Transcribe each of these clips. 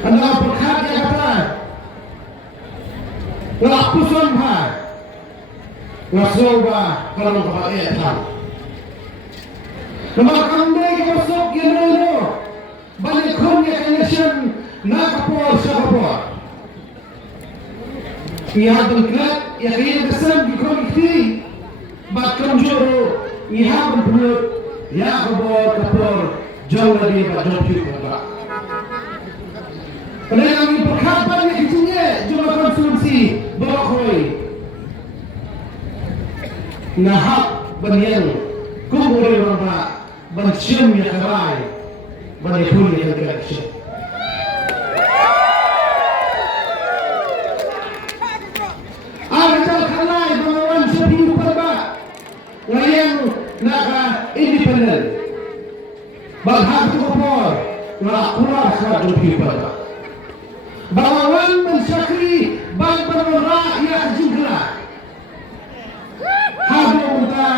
anda berkata kata lakukan bah ngasoba kalau bahaya tak kemakan mereka masuk gimana balik konya connection nak kapor siapa ia berkat ia kaya kesan di komiti bahkan juru ia berbuat ia kapor jauh lagi pada kita. Kerana kami berkat banyak kecilnya jumlah konsumsi berokoi nahak banian kubur orang bencium yang kerai banipun yang terkecil. Ada kalai bangawan sepiu perba yang nak independen berhak kubur melakukan suatu perba. Bangawan mensyakri bang rakyat juga. Hadu muda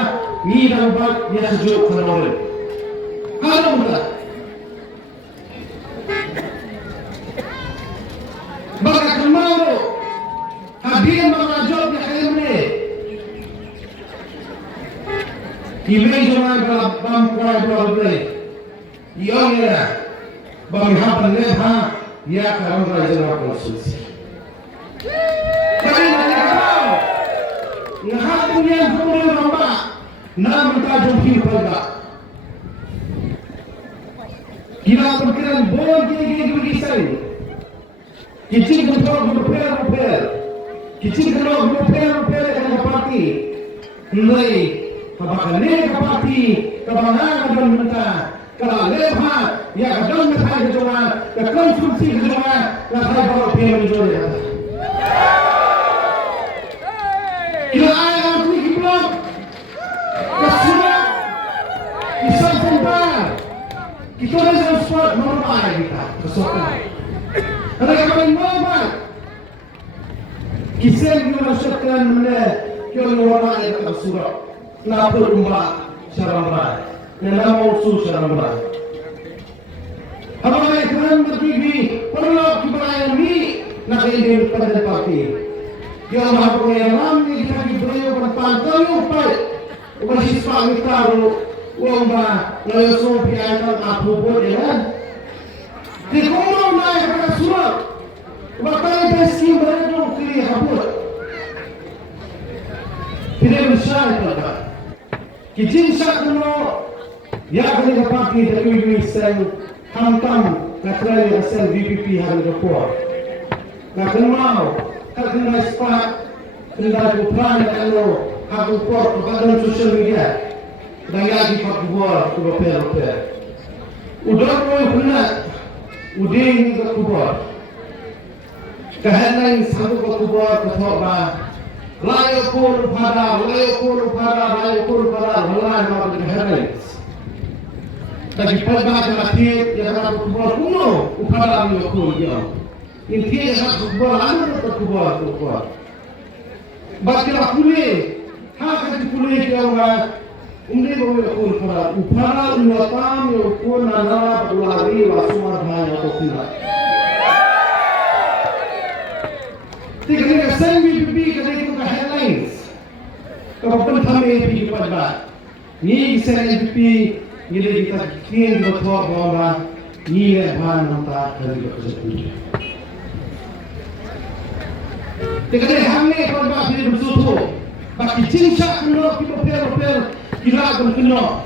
ni dapat ya sejuk kenal. Hadu muda. Bagaimana kemau hadir mengajar di hari ini cuma dalam kuai beroleh. Ia ni bang hapan leha ya karam raja konsumsi. Nahak punya kumul ramba, nam tajam hiupada. Kita berkiran boleh gigi berkisah. Kicik kontrol berper, kicik kontrol berper dengan parti. Mulai kabakan parti, kabangan dan mentah. Kalau lepas, ya kadang mentah kejual, konsumsi kejual, kasih bawa per menjual. Kita ayam kuih blok, kesurat, kisah tentang, kita ada sport normal kita, kesurat. Ada kami normal, kisah kita masukkan mana, kita normal itu kesurat, lapor rumah cara berat, nama usul cara berat. Apa yang kalian berdiri, perlu kita ini nak ini pada parti. Yang mahu yang ramai kita diberi berpantang upay, bersifat mitaru, uangba, lalu sopian apa pun ya. Di kumau naik pada surat, bakal besi beradu kiri habut. Tidak besar pada. Kijin sakno, ya kali kapaki dari misal hantam nakrai asal VPP hari kapur. Nak mau kena sepak, kena bukan kalau aku buat pada sosial media, dan lagi pak buat kubur. Udah boleh benar, udah ini kubur. Kehendak satu kubur ketua layak pun pada, mulai mahu kehendak. Tapi pada mati yang aku kubur kuno, pada layak dia. Intinya hak kubur anda tak kubur. Bakilah pulih, hak pulih orang umri boleh kubur pada upara uatam yang nana ulari wasumar hanya tokilah. Tiga sembi bibi kerana itu headlines. Kapan kami pergi pada ni sembi ni kita kian bertuah bahawa ni lepas nanti kerja kerja. Jika hamil korban hidup suatu, bagi cinta kena kita per kira kena,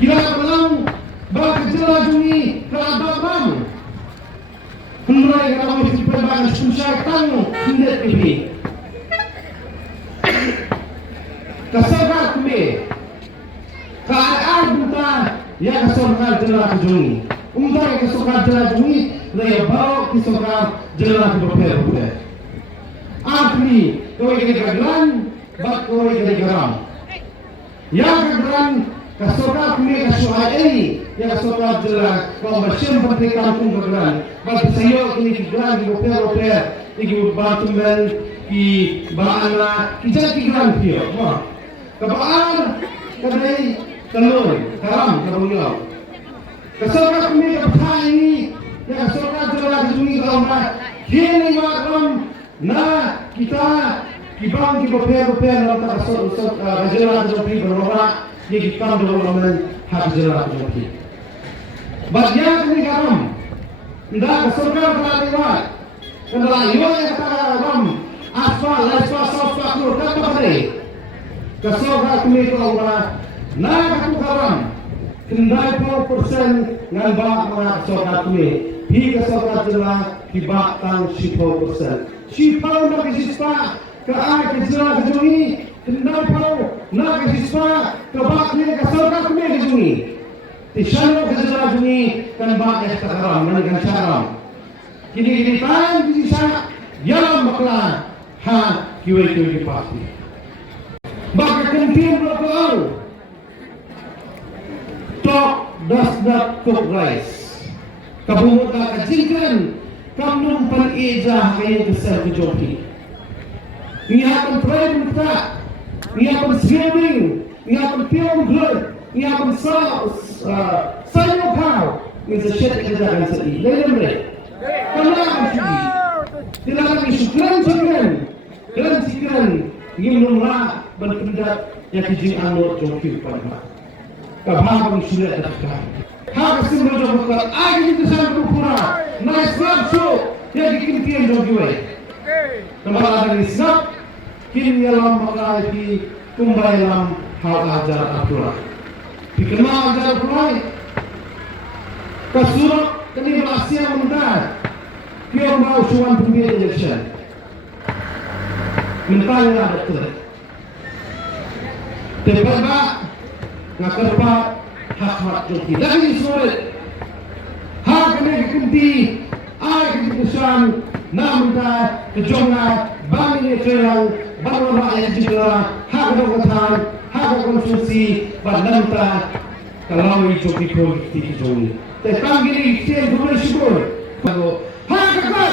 kira belang bagi jelas ini kerabang, mulai kalau mesti perbang susah tang tidak ini, kesabaran kami, keadaan bukan yang kesabaran jelas juni, kesabaran jelas juni, leh bawa kesabaran jelas per. Apni, kau ini kegeran, bak kau ini kegeran. Yang kegeran, kesokat ni kesuai ini, yang kesokat jelas, kau bersiap seperti kampung kegeran. Bak saya ini kegeran di hotel, di Batumen, di Bangla, di jadi kegeran dia. Kebetulan, kedai telur, garam, kerunyau. Kesokat ni kebetulan ini, yang kesokat kejungi kaumna kini wakam na kita kibang kiboper na takasot kejela jopi berora ye kikam development hak kejela jopi bagya kini karam nda kesorkar kelatiwan kendala yo yang kata karam asfal sofa kur kata pare kesorkar kini kaumna na katu karam kendai 4% ngan bak mga kesorkar kini hi kesorkar jela hibak tang 10%. Sipau nak kisispa ke ai kejela kejungi kendai pau nak kisispa ke bak ni kesorkar kini kejungi tisano kejela kejungi kan bak ya takaram nan kan caram kini tan kisisa yalam makla ha kiwe pasti bak kentin rokau tok does not cook rice kabumut ka kajingkan kamnum pan ija kayo kesal kejoki niyakan try mutta niyakan swimming niyakan film blood niyakan sayo cow is a shit kejagan sedi lemre kanakan sedi tilakan shukran sikran ngimnum ra ban pendat ya kijing anur joki panma kabang sudah dekat hak semua jokokan agi kesan kupura nice club show ya dikintian jokiwe tempat ada di snap kini yalam makai ki kumbai lam hal ajar apura dikenal ajar apura kasurok kini Malaysia mentah kio mau suan pembiaya election mentahnya betul tepat ngakerpa hak joki lagi sore hak kene kunti ai keputusan namda kejonga bani terang baru rakyat juga hak dokatan hak konsumsi badanta kalau joki politik joki te tanggiri ten dulu syukur hak